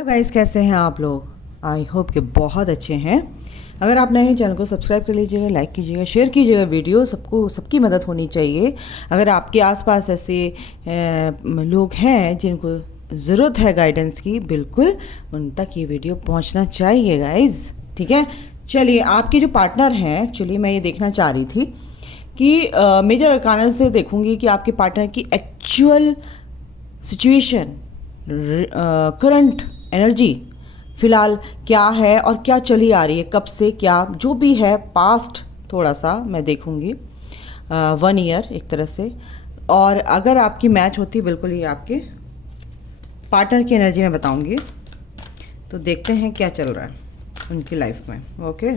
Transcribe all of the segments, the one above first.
Hello guys, कैसे हैं आप लोग? आई होप कि बहुत अच्छे हैं। अगर आप नए हैं चैनल को सब्सक्राइब कर लीजिएगा, लाइक कीजिएगा, शेयर कीजिएगा वीडियो। सबकी मदद होनी चाहिए। अगर आपके आसपास ऐसे लोग हैं जिनको ज़रूरत है गाइडेंस की, बिल्कुल उन तक ये वीडियो पहुंचना चाहिए गाइस। ठीक है, चलिए आपके जो पार्टनर हैं, एक्चुअली मैं ये देखना चाह रही थी कि मेजर अरकाना से देखूंगी कि आपके पार्टनर की एक्चुअल सिचुएशन, करंट एनर्जी फ़िलहाल क्या है और क्या चली आ रही है, कब से क्या जो भी है पास्ट थोड़ा सा मैं देखूंगी 1 ईयर एक तरह से। और अगर आपकी मैच होती, बिल्कुल ये आपके पार्टनर की एनर्जी मैं बताऊंगी। तो देखते हैं क्या चल रहा है उनकी लाइफ में। ओके,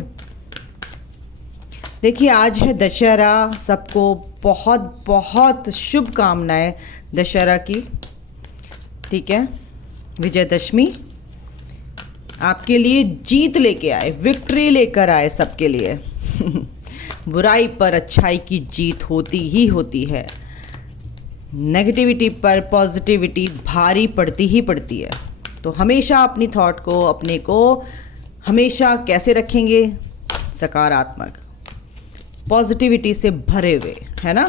देखिए आज है दशहरा। सबको बहुत बहुत शुभकामनाएं दशहरा की। ठीक है, विजयदशमी आपके लिए जीत लेके आए, विक्ट्री लेकर आए सबके लिए। बुराई पर अच्छाई की जीत होती ही होती है। नेगेटिविटी पर पॉजिटिविटी भारी पड़ती ही पड़ती है। तो हमेशा अपनी थॉट को, अपने को हमेशा कैसे रखेंगे? सकारात्मक, पॉजिटिविटी से भरे हुए, है ना?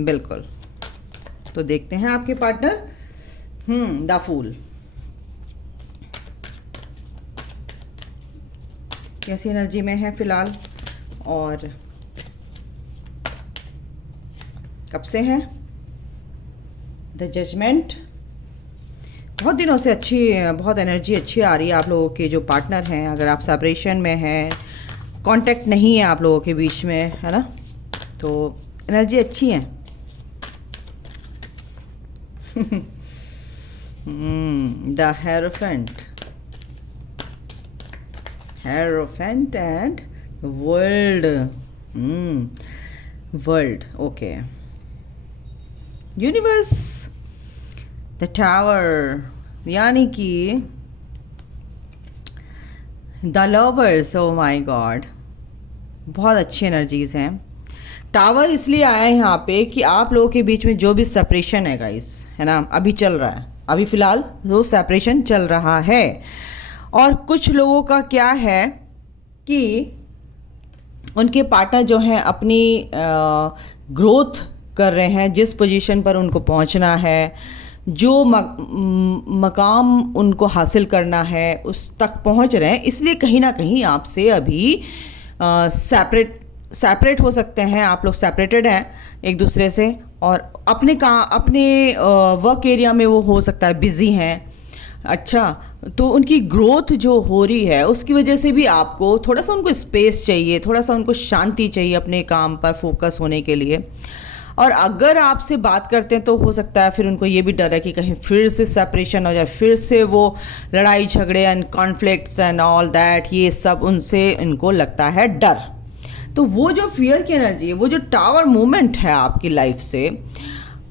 बिल्कुल। तो देखते हैं आपके पार्टनर द फूल कैसी एनर्जी में है फिलहाल और कब से है। द जजमेंट, बहुत दिनों से बहुत एनर्जी अच्छी आ रही है आप लोगों के जो पार्टनर हैं। अगर आप सेपरेशन में हैं, कांटेक्ट नहीं है आप लोगों के बीच में, है ना, तो एनर्जी अच्छी है। The hierophant and world. World, okay. Universe, the tower, यानी कि the lovers. Oh my God, बहुत अच्छी एनर्जीज हैं। टावर इसलिए आया है यहाँ पे कि आप लोगों के बीच में जो भी सेपरेशन है गाइस, है ना, अभी चल रहा है, अभी फ़िलहाल वो सेपरेशन चल रहा है। और कुछ लोगों का क्या है कि उनके पार्टनर जो हैं अपनी ग्रोथ कर रहे हैं, जिस पोजीशन पर उनको पहुंचना है, जो मकाम उनको हासिल करना है, उस तक पहुंच रहे हैं। इसलिए कहीं ना कहीं आपसे अभी सेपरेट हो सकते हैं। आप लोग सेपरेटेड हैं एक दूसरे से और अपने वर्क एरिया में वो हो सकता है बिज़ी हैं। अच्छा, तो उनकी ग्रोथ जो हो रही है उसकी वजह से भी आपको थोड़ा सा उनको स्पेस चाहिए, थोड़ा सा उनको शांति चाहिए अपने काम पर फोकस होने के लिए। और अगर आपसे बात करते हैं तो हो सकता है फिर उनको ये भी डर है कि कहीं फिर से सेपरेशन हो जाए, फिर से वो लड़ाई झगड़े and conflicts and all that, ये सब उनसे इनको लगता है डर। तो वो जो फियर की एनर्जी है, वो जो टावर मूवमेंट है आपकी लाइफ से,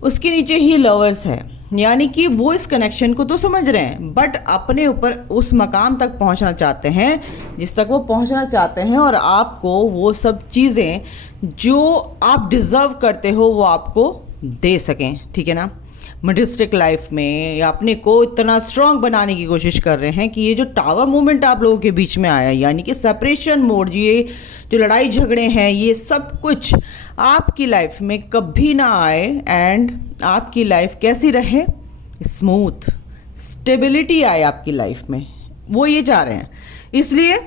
उसके नीचे ही लवर्स है। यानी कि वो इस कनेक्शन को तो समझ रहे हैं बट अपने ऊपर उस मकाम तक पहुंचना चाहते हैं जिस तक वो पहुंचना चाहते हैं। और आपको वो सब चीज़ें जो आप डिज़र्व करते हो वो आपको दे सकें, ठीक है ना, मटेरियलिस्टिक लाइफ में, या अपने को इतना स्ट्रांग बनाने की कोशिश कर रहे हैं कि ये जो टावर मूवमेंट आप लोगों के बीच में आया, यानी कि सेपरेशन मोड, ये जो लड़ाई झगड़े हैं, ये सब कुछ आपकी लाइफ में कभी ना आए एंड आपकी लाइफ कैसी रहे? स्मूथ, स्टेबिलिटी आए आपकी लाइफ में, वो ये चाह रहे हैं। इसलिए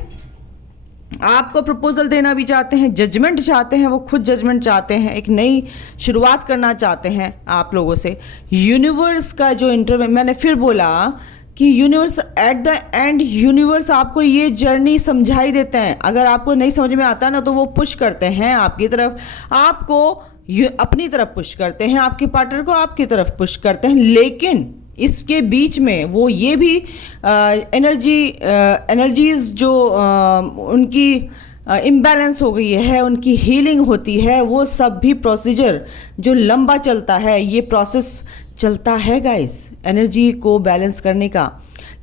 आपको प्रपोजल देना भी चाहते हैं, जजमेंट चाहते हैं, वो खुद जजमेंट चाहते हैं, एक नई शुरुआत करना चाहते हैं आप लोगों से। यूनिवर्स का जो इंटरव्यू, मैंने फिर बोला कि universe at the end, universe आपको ये जर्नी समझाई देते हैं। अगर आपको नहीं समझ में आता ना तो वो पुश करते हैं आपकी तरफ, आपको अपनी तरफ पुश करते हैं, आपके पार्टनर को आपकी तरफ पुश करते हैं। लेकिन इसके बीच में वो ये भी एनर्जीज जो उनकी इम्बैलेंस हो गई है, उनकी हीलिंग होती है, वो सब भी प्रोसीजर जो लंबा चलता है, ये प्रोसेस चलता है गाइस एनर्जी को बैलेंस करने का।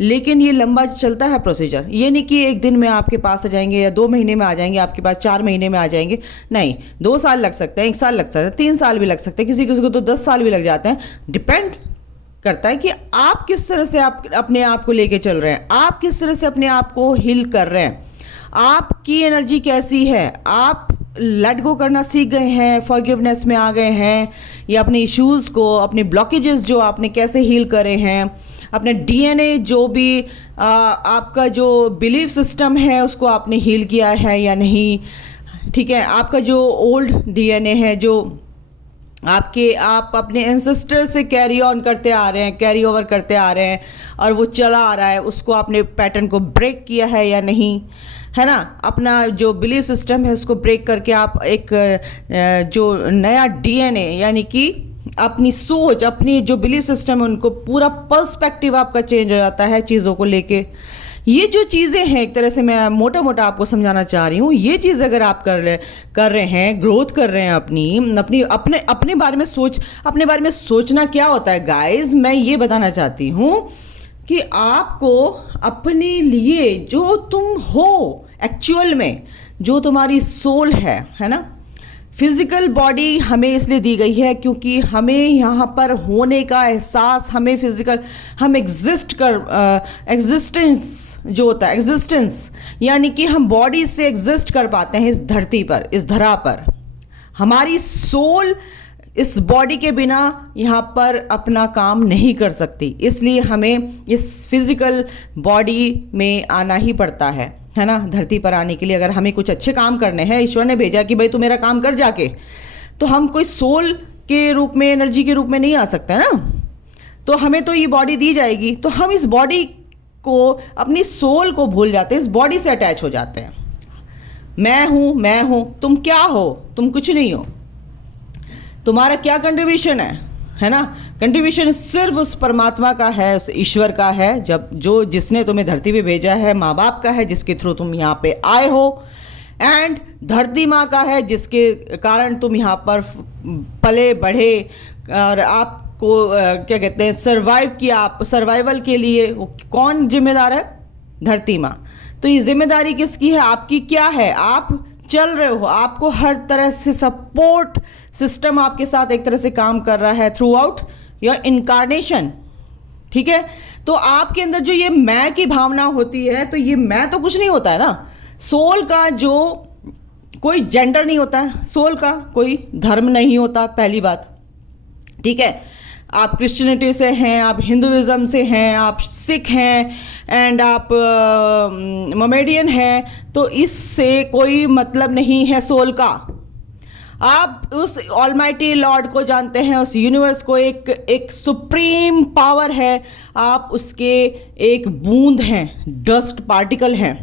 लेकिन ये लंबा चलता है प्रोसीजर। ये नहीं कि एक दिन में आपके पास आ जाएंगे या 2 महीने में आ जाएंगे, आपके पास 4 महीने में आ जाएंगे, नहीं, 2 साल लग सकते हैं, 1 साल लग सकता है, 3 साल भी लग सकते हैं, किसी किसी को तो 10 साल भी लग जाते हैं। डिपेंड करता है कि आप किस तरह से आप अपने आप को लेके चल रहे हैं, आप किस तरह से अपने आप को हील कर रहे हैं, आपकी एनर्जी कैसी है, आप लेट गो करना सीख गए हैं, फॉरगिवनेस में आ गए हैं, या अपने इश्यूज़ को, अपने ब्लॉकेजेस जो आपने कैसे हील करे हैं, अपने डीएनए जो भी आपका जो बिलीफ सिस्टम है उसको आपने हील किया है या नहीं, ठीक है। आपका जो ओल्ड डीएनए है जो आप अपने एंसेस्टर से कैरी ऑन करते आ रहे हैं, कैरी ओवर करते आ रहे हैं और वो चला आ रहा है, उसको आपने पैटर्न को ब्रेक किया है या नहीं, है ना। अपना जो बिलीफ सिस्टम है उसको ब्रेक करके आप एक जो नया डीएनए यानी कि अपनी सोच, अपनी जो बिलीफ सिस्टम है उनको पूरा पर्सपेक्टिव आपका चेंज हो जाता है चीज़ों को लेके। ये जो चीज़ें हैं, एक तरह से मैं मोटा मोटा आपको समझाना चाह रही हूँ, ये चीज़ अगर आप कर रहे हैं, ग्रोथ कर रहे हैं अपने बारे में सोचना क्या होता है गाइस, मैं ये बताना चाहती हूँ कि आपको अपने लिए जो तुम हो एक्चुअल में, जो तुम्हारी सोल है ना। फिजिकल बॉडी हमें इसलिए दी गई है क्योंकि हमें यहाँ पर होने का एहसास, हमें फिजिकल, हम एग्जिस्टेंस जो होता है, एग्जिस्टेंस यानी कि हम बॉडी से एग्जिस्ट कर पाते हैं इस धरती पर, इस धरा पर। हमारी सोल इस बॉडी के बिना यहाँ पर अपना काम नहीं कर सकती, इसलिए हमें इस फिजिकल बॉडी में आना ही पड़ता है ना, धरती पर आने के लिए। अगर हमें कुछ अच्छे काम करने हैं, ईश्वर ने भेजा कि भाई तू मेरा काम कर जाके, तो हम कोई सोल के रूप में, एनर्जी के रूप में नहीं आ सकते ना। तो हमें तो ये बॉडी दी जाएगी, तो हम इस बॉडी को, अपनी सोल को भूल जाते हैं, इस बॉडी से अटैच हो जाते हैं। मैं हूँ, तुम क्या हो? तुम कुछ नहीं हो। तुम्हारा क्या कंट्रीब्यूशन है ना। कंट्रीब्यूशन सिर्फ उस परमात्मा का है, उस ईश्वर का है, जिसने तुम्हें धरती पे भेजा है, माँ बाप का है जिसके थ्रू तुम यहाँ पे आए हो, एंड धरती माँ का है जिसके कारण तुम यहाँ पर पले बढ़े और आपको क्या कहते हैं, सर्वाइव किया। आप सर्वाइवल के लिए कौन जिम्मेदार है? धरती माँ। तो ये जिम्मेदारी किसकी है? आपकी क्या है? आप चल रहे हो, आपको हर तरह से सपोर्ट सिस्टम आपके साथ एक तरह से काम कर रहा है थ्रू आउट योर इनकारनेशन, ठीक है। तो आपके अंदर जो ये मैं की भावना होती है, तो ये मैं तो कुछ नहीं होता है ना। सोल का जो कोई जेंडर नहीं होता है, सोल का कोई धर्म नहीं होता, पहली बात, ठीक है। आप क्रिश्चियनिटी से हैं, आप हिंदुइज्म से हैं, आप सिख हैं, एंड आप मोमेडियन हैं, तो इससे कोई मतलब नहीं है सोल का। आप उस ऑलमाइटी लॉर्ड को जानते हैं, उस यूनिवर्स को, एक सुप्रीम पावर है, आप उसके एक बूंद हैं, डस्ट पार्टिकल हैं,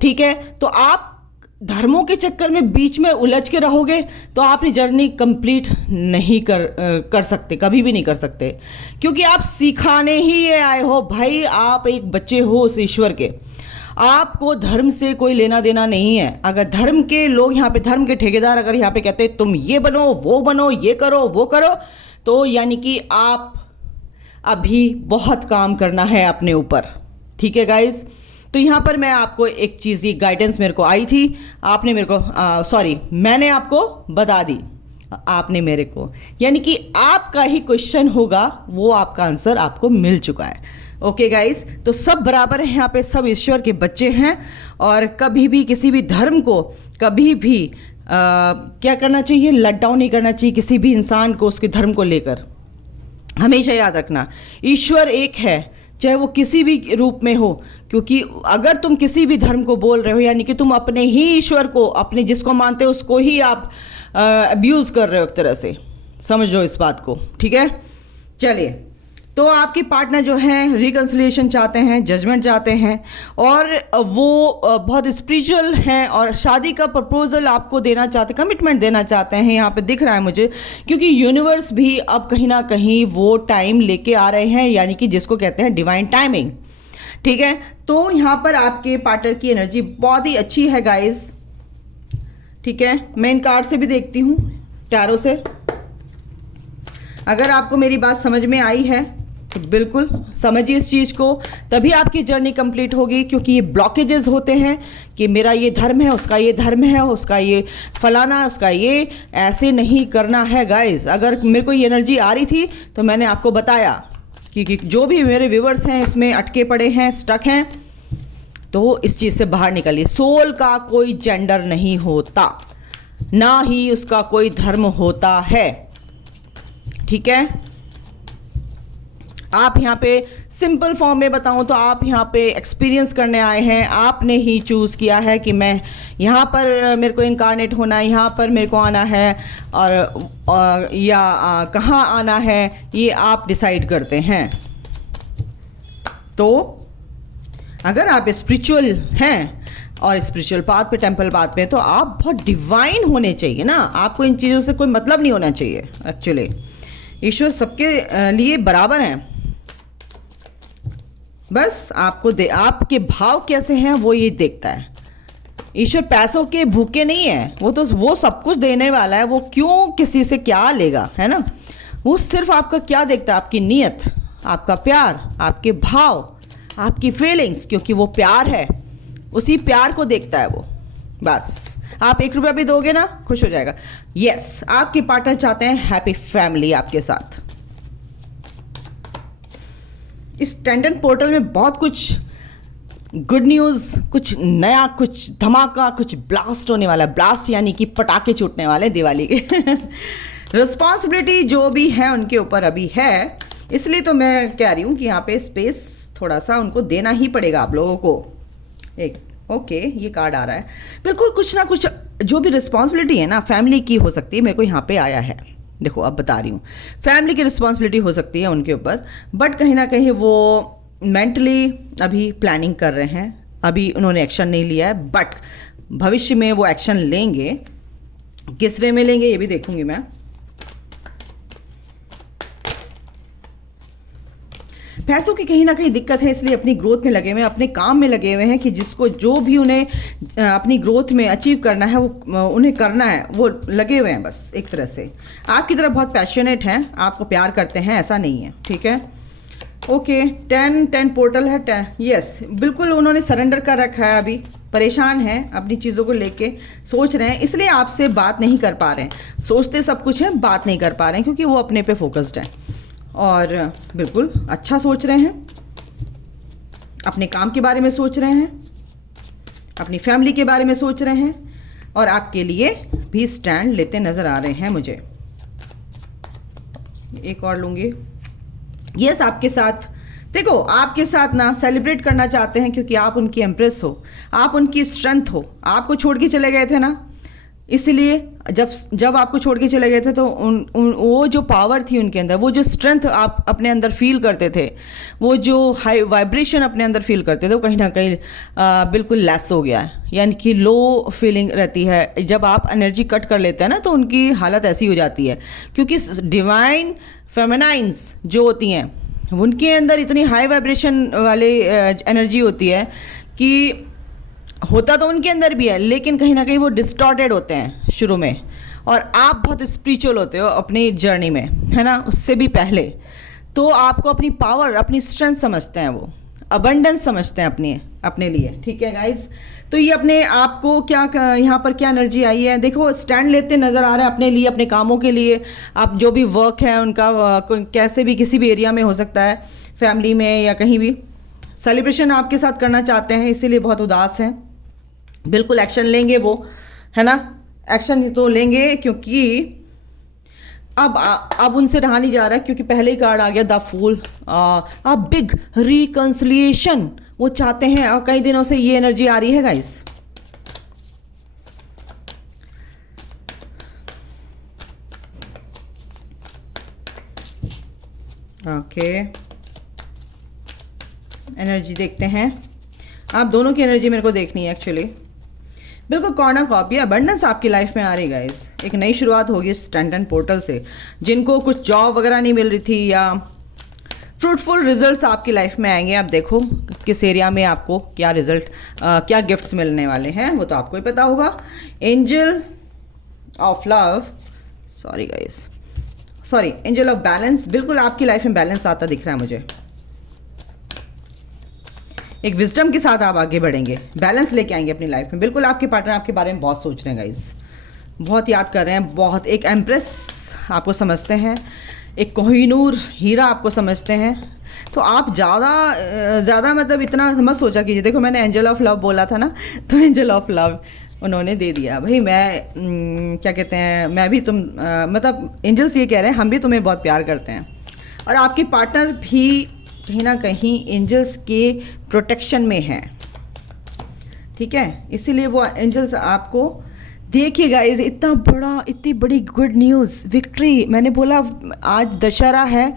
ठीक है। तो आप धर्मों के चक्कर में बीच में उलझ के रहोगे तो आप अपनी जर्नी कंप्लीट नहीं कर सकते, कभी भी नहीं कर सकते, क्योंकि आप सिखाने ही ये आए हो भाई। आप एक बच्चे हो उस ईश्वर के, आपको धर्म से कोई लेना देना नहीं है। अगर धर्म के लोग यहाँ पे, धर्म के ठेकेदार अगर यहाँ पे कहते हैं तुम ये बनो, वो बनो, ये करो, वो करो, तो यानी कि आप अभी बहुत काम करना है अपने ऊपर, ठीक है गाइज। तो यहाँ पर मैं आपको एक चीज़, ये गाइडेंस मेरे को आई थी, आपने मेरे को मैंने आपको बता दी, आपने मेरे को, यानी कि आपका ही क्वेश्चन होगा, वो आपका आंसर आपको मिल चुका है। ओके गाइस, तो सब बराबर हैं यहाँ पे, सब ईश्वर के बच्चे हैं, और कभी भी किसी भी धर्म को कभी भी क्या करना चाहिए, लेट डाउन नहीं करना चाहिए किसी भी इंसान को उसके धर्म को लेकर। हमेशा याद रखना, ईश्वर एक है, चाहे वो किसी भी रूप में हो, क्योंकि अगर तुम किसी भी धर्म को बोल रहे हो, यानी कि तुम अपने ही ईश्वर को, अपने जिसको मानते हो उसको ही आप अब्यूज़ कर रहे हो एक तरह से, समझ लो इस बात को, ठीक है। चलिए, तो आपके पार्टनर जो हैं रिकन्सिलिएशन चाहते हैं, जजमेंट चाहते हैं, और वो बहुत स्पिरिचुअल हैं और शादी का प्रपोजल आपको देना चाहते, कमिटमेंट देना चाहते हैं, यहाँ पे दिख रहा है मुझे, क्योंकि यूनिवर्स भी अब कहीं ना कहीं वो टाइम लेके आ रहे हैं, यानी कि जिसको कहते हैं डिवाइन टाइमिंग, ठीक है। तो यहाँ पर आपके पार्टनर की एनर्जी बहुत ही अच्छी है गाइस, ठीक है। मैं इन कार्ड से भी देखती हूँ, टैरो से। अगर आपको मेरी बात समझ में आई है तो बिल्कुल समझिए इस चीज़ को, तभी आपकी जर्नी कंप्लीट होगी। क्योंकि ये ब्लॉकेजेस होते हैं कि मेरा ये धर्म है, उसका ये धर्म है, उसका ये फलाना, उसका ये, ऐसे नहीं करना है गाइस। अगर मेरे को ये एनर्जी आ रही थी तो मैंने आपको बताया, क्योंकि जो भी मेरे व्यूवर्स हैं इसमें अटके पड़े हैं, स्टक हैं, तो इस चीज़ से बाहर निकलिए। सोल का कोई जेंडर नहीं होता, ना ही उसका कोई धर्म होता है, ठीक है। आप यहाँ पे सिंपल फॉर्म में बताऊँ तो आप यहाँ पे एक्सपीरियंस करने आए हैं, आपने ही चूज़ किया है कि मैं यहाँ पर मेरे को इनकारनेट होना है, यहाँ पर मेरे को आना है, और या कहाँ आना है, ये आप डिसाइड करते हैं। तो अगर आप स्पिरिचुअल हैं और स्पिरिचुअल पाथ पे, टेंपल पाथ पे, तो आप बहुत डिवाइन होने चाहिए ना, आपको इन चीज़ों से कोई मतलब नहीं होना चाहिए। एक्चुअली ईश्वर सबके लिए बराबर हैं, बस आपके भाव कैसे हैं वो ये देखता है। ईश्वर पैसों के भूखे नहीं है, वो सब कुछ देने वाला है, वो क्यों किसी से क्या लेगा, है ना। वो सिर्फ आपका क्या देखता है, आपकी नीयत, आपका प्यार, आपके भाव, आपकी फीलिंग्स, क्योंकि वो प्यार है, उसी प्यार को देखता है वो। बस आप 1 रुपया भी दोगे ना, खुश हो जाएगा। यस, आपके पार्टनर चाहते हैं हैप्पी फैमिली आपके साथ। इस टेंडेंट पोर्टल में बहुत कुछ गुड न्यूज़, कुछ नया, कुछ धमाका, कुछ ब्लास्ट होने वाला है। ब्लास्ट यानी कि पटाखे छूटने वाले हैं दिवाली के। रिस्पॉन्सिबिलिटी जो भी है उनके ऊपर अभी है, इसलिए तो मैं कह रही हूँ कि यहाँ पे स्पेस थोड़ा सा उनको देना ही पड़ेगा आप लोगों को। ओके, ये कार्ड आ रहा है। बिल्कुल कुछ ना कुछ जो भी रिस्पॉन्सिबिलिटी है ना, फैमिली की हो सकती है, मेरे को यहाँ पे आया है। देखो अब बता रही हूँ, फैमिली की रिस्पॉन्सिबिलिटी हो सकती है उनके ऊपर, बट कहीं ना कहीं वो मेंटली अभी प्लानिंग कर रहे हैं, अभी उन्होंने एक्शन नहीं लिया है, बट भविष्य में वो एक्शन लेंगे। किस वे में लेंगे ये भी देखूंगी मैं। पैसों की कहीं ना कहीं दिक्कत है, इसलिए अपनी ग्रोथ में लगे हुए हैं, अपने काम में लगे हुए हैं, कि जिसको जो भी उन्हें अपनी ग्रोथ में अचीव करना है वो उन्हें करना है, वो लगे हुए हैं बस एक तरह से। आपकी तरफ बहुत पैशनेट हैं, आपको प्यार करते हैं, ऐसा नहीं है, ठीक है। ओके, 10 पोर्टल है, 10। यस, बिल्कुल उन्होंने सरेंडर कर रखा है, अभी परेशान हैं अपनी चीज़ों को लेके, सोच रहे हैं, इसलिए आपसे बात नहीं कर पा रहे हैं। सोचते सब कुछ है, बात नहीं कर पा रहे हैं, क्योंकि वो अपने पे फोकस्ड हैं। और बिल्कुल अच्छा सोच रहे हैं, अपने काम के बारे में सोच रहे हैं, अपनी फैमिली के बारे में सोच रहे हैं, और आपके लिए भी स्टैंड लेते नज़र आ रहे हैं मुझे। एक और लूँगी। यस, आपके साथ, देखो आपके साथ ना सेलिब्रेट करना चाहते हैं, क्योंकि आप उनकी एम्प्रेस हो, आप उनकी स्ट्रेंथ हो। आपको छोड़ के चले गए थे ना, इसलिए जब आपको छोड़ के चले गए थे तो वो जो पावर थी उनके अंदर, वो जो स्ट्रेंथ आप अपने अंदर फील करते थे, वो जो हाई वाइब्रेशन अपने अंदर फील करते थे, वो कहीं ना कहीं बिल्कुल लेस हो गया है, यानी कि लो फीलिंग रहती है। जब आप एनर्जी कट कर लेते हैं ना, तो उनकी हालत ऐसी हो जाती है, क्योंकि डिवाइन फेमिनाइंस जो होती हैं, उनके अंदर इतनी हाई वाइब्रेशन वाली एनर्जी होती है कि होता तो उनके अंदर भी है, लेकिन कहीं ना कहीं वो डिस्टॉर्टेड होते हैं शुरू में। और आप बहुत स्पिरिचुअल होते हो अपनी जर्नी में, है ना, उससे भी पहले। तो आपको अपनी पावर, अपनी स्ट्रेंथ समझते हैं, वो अबंडेंस समझते हैं अपने लिए, ठीक है गाइज। तो ये अपने आप को क्या यहाँ पर क्या एनर्जी आई है, देखो स्टैंड लेते नज़र आ रहे हैं अपने लिए, अपने कामों के लिए। आप जो भी वर्क है उनका कैसे भी किसी भी एरिया में हो सकता है, फैमिली में या कहीं भी, सेलिब्रेशन आपके साथ करना चाहते हैं, इसीलिए बहुत उदास हैं। बिल्कुल एक्शन लेंगे वो, है ना, एक्शन तो लेंगे, क्योंकि अब उनसे रहा नहीं जा रहा है, क्योंकि पहले ही कार्ड आ गया the fool. A big reconciliation वो चाहते हैं, और कई दिनों से ये एनर्जी आ रही है गाइस। ओके, एनर्जी देखते हैं, आप दोनों की एनर्जी मेरे को देखनी है एक्चुअली। बिल्कुल कॉर्नर कॉपी, अबंडेंस आपकी लाइफ में आ रही है गाइस। एक नई शुरुआत होगी इस टेंडेंट पोर्टल से। जिनको कुछ जॉब वगैरह नहीं मिल रही थी, या फ्रूटफुल रिजल्ट्स आपकी लाइफ में आएंगे। आप देखो किस एरिया में आपको क्या रिजल्ट, क्या गिफ्ट्स मिलने वाले हैं, वो तो आपको ही पता होगा। Angel of love, sorry guys, sorry, angel of balance, बिल्कुल आपकी लाइफ में बैलेंस आता दिख रहा है मुझे। एक विजडम के साथ आप आगे बढ़ेंगे, बैलेंस लेके आएंगे अपनी लाइफ में। बिल्कुल आपके पार्टनर आपके बारे में बहुत सोच रहे हैं गाइस, बहुत याद कर रहे हैं, बहुत। एक एम्प्रेस आपको समझते हैं, एक कोहिनूर हीरा आपको समझते हैं, तो आप ज़्यादा मतलब इतना मत सोचा कीजिए। देखो मैंने एंजल ऑफ लव बोला था ना, तो एंजल ऑफ लव उन्होंने दे दिया भाई। मैं क्या कहते हैं, मैं भी मतलब एंजल्स ये कह रहे हैं हम भी तुम्हें बहुत प्यार करते हैं, और आपके पार्टनर भी कहीं ना कहीं एंजल्स के प्रोटेक्शन में हैं, ठीक है। इसीलिए वो एंजल्स आपको देखिए गाइस, इतनी बड़ी गुड न्यूज़, विक्ट्री। मैंने बोला आज दशहरा है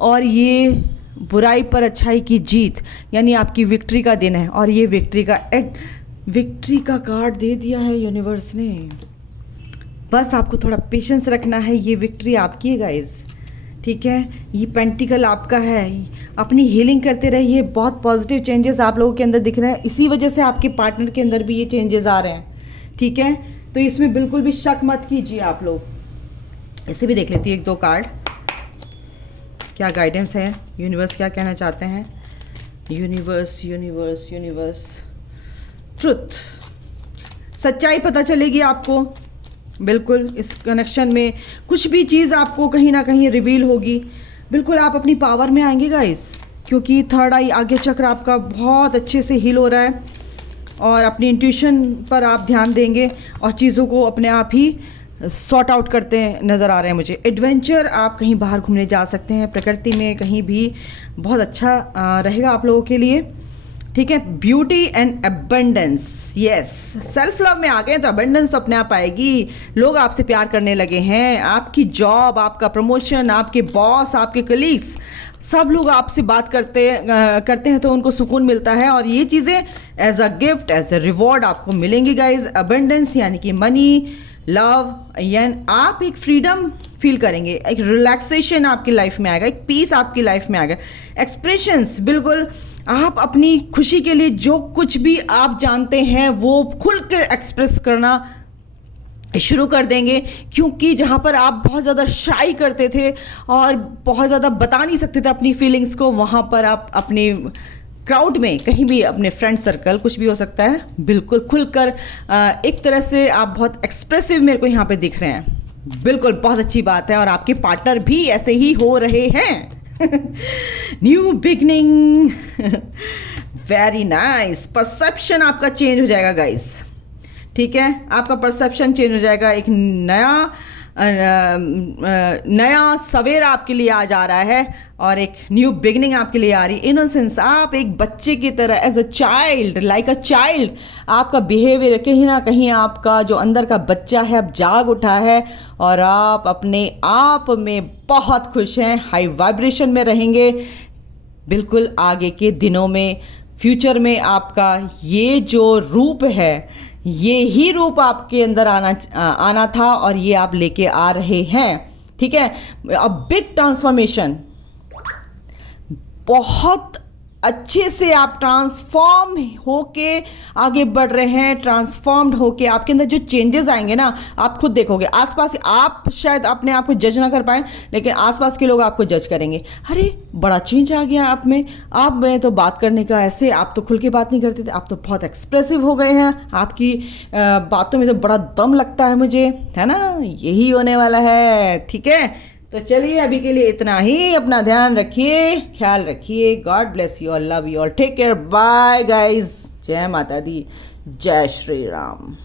और ये बुराई पर अच्छाई की जीत, यानी आपकी विक्ट्री का दिन है, और ये विक्ट्री का कार्ड दे दिया है यूनिवर्स ने। बस आपको थोड़ा पेशेंस रखना है, ये विक्ट्री आपकी है गाइस, ठीक है। ये पेंटिकल आपका है। अपनी हीलिंग करते रहिए, बहुत पॉजिटिव चेंजेस आप लोगों के अंदर दिख रहे हैं। इसी वजह से आपके पार्टनर के अंदर भी ये चेंजेस आ रहे हैं, ठीक है। तो इसमें बिल्कुल भी शक मत कीजिए आप लोग। इसे भी देख लेती है 1-2 कार्ड, क्या गाइडेंस है, यूनिवर्स क्या कहना चाहते हैं। यूनिवर्स ट्रुथ, सच्चाई पता चलेगी आपको। बिल्कुल इस कनेक्शन में कुछ भी चीज़ आपको कहीं ना कहीं रिवील होगी। बिल्कुल आप अपनी पावर में आएंगे गाइस, क्योंकि थर्ड आई आगे चक्र आपका बहुत अच्छे से हील हो रहा है, और अपनी इंट्यूशन पर आप ध्यान देंगे और चीज़ों को अपने आप ही सॉर्ट आउट करते नज़र आ रहे हैं मुझे। एडवेंचर, आप कहीं बाहर घूमने जा सकते हैं, प्रकृति में कहीं भी, बहुत अच्छा रहेगा आप लोगों के लिए, ठीक है। Beauty and abundance, yes, self love में आ गए तो अबंडेंस तो अपने आप आएगी। लोग आपसे प्यार करने लगे हैं, आपकी जॉब, आपका प्रमोशन, आपके बॉस, आपके कलीग्स, सब लोग आपसे बात करते हैं तो उनको सुकून मिलता है, और ये चीज़ें as a gift, as a reward आपको मिलेंगी गाइज। अबंडेंस यानी कि मनी, लव, यानी आप एक फ्रीडम फील करेंगे, एक रिलैक्सेशन आपकी लाइफ में आएगा, एक पीस आपकी लाइफ में आएगा। एक्सप्रेशंस, बिल्कुल आप अपनी खुशी के लिए जो कुछ भी आप जानते हैं वो खुल कर एक्सप्रेस करना शुरू कर देंगे, क्योंकि जहाँ पर आप बहुत ज़्यादा शाई करते थे और बहुत ज़्यादा बता नहीं सकते थे अपनी फीलिंग्स को, वहाँ पर आप अपने क्राउड में, कहीं भी, अपने फ्रेंड सर्कल, कुछ भी हो सकता है, बिल्कुल खुलकर एक तरह से आप बहुत एक्सप्रेसिव मेरे को यहाँ पे दिख रहे हैं। बिल्कुल बहुत अच्छी बात है, और आपके पार्टनर भी ऐसे ही हो रहे हैं। New beginning, very nice. Perception आपका चेंज हो जाएगा गाइस, ठीक है। आपका परसेप्शन चेंज हो जाएगा, एक नया सवेरा आपके लिए आ जा रहा है, और एक न्यू बिगनिंग आपके लिए आ रही है। इनोसेंस, आप एक बच्चे की तरह, as a child, like a child, आपका बिहेवियर, कहीं ना कहीं आपका जो अंदर का बच्चा है अब जाग उठा है, और आप अपने आप में बहुत खुश हैं, हाई वाइब्रेशन में रहेंगे। बिल्कुल आगे के दिनों में, फ्यूचर में आपका ये जो रूप है, ये ही रूप आपके अंदर आना था, और ये आप लेके आ रहे हैं, ठीक है। अ बिग ट्रांसफॉर्मेशन, बहुत अच्छे से आप ट्रांसफॉर्म होके आगे बढ़ रहे हैं। ट्रांसफॉर्म्ड होके आपके अंदर जो चेंजेस आएंगे ना, आप खुद देखोगे। आसपास, आप शायद अपने आप को जज ना कर पाए, लेकिन आसपास के लोग आपको जज करेंगे, अरे बड़ा चेंज आ गया आप में, आप में तो बात करने का ऐसे, आप तो खुल के बात नहीं करते थे, आप तो बहुत एक्सप्रेसिव हो गए हैं, आपकी बातों में तो बड़ा दम लगता है मुझे, है ना। यही होने वाला है, ठीक है। तो चलिए अभी के लिए इतना ही। अपना ध्यान रखिए, ख्याल रखिए। God bless you all, love you all, take care, bye guys. जय माता दी, जय श्री राम।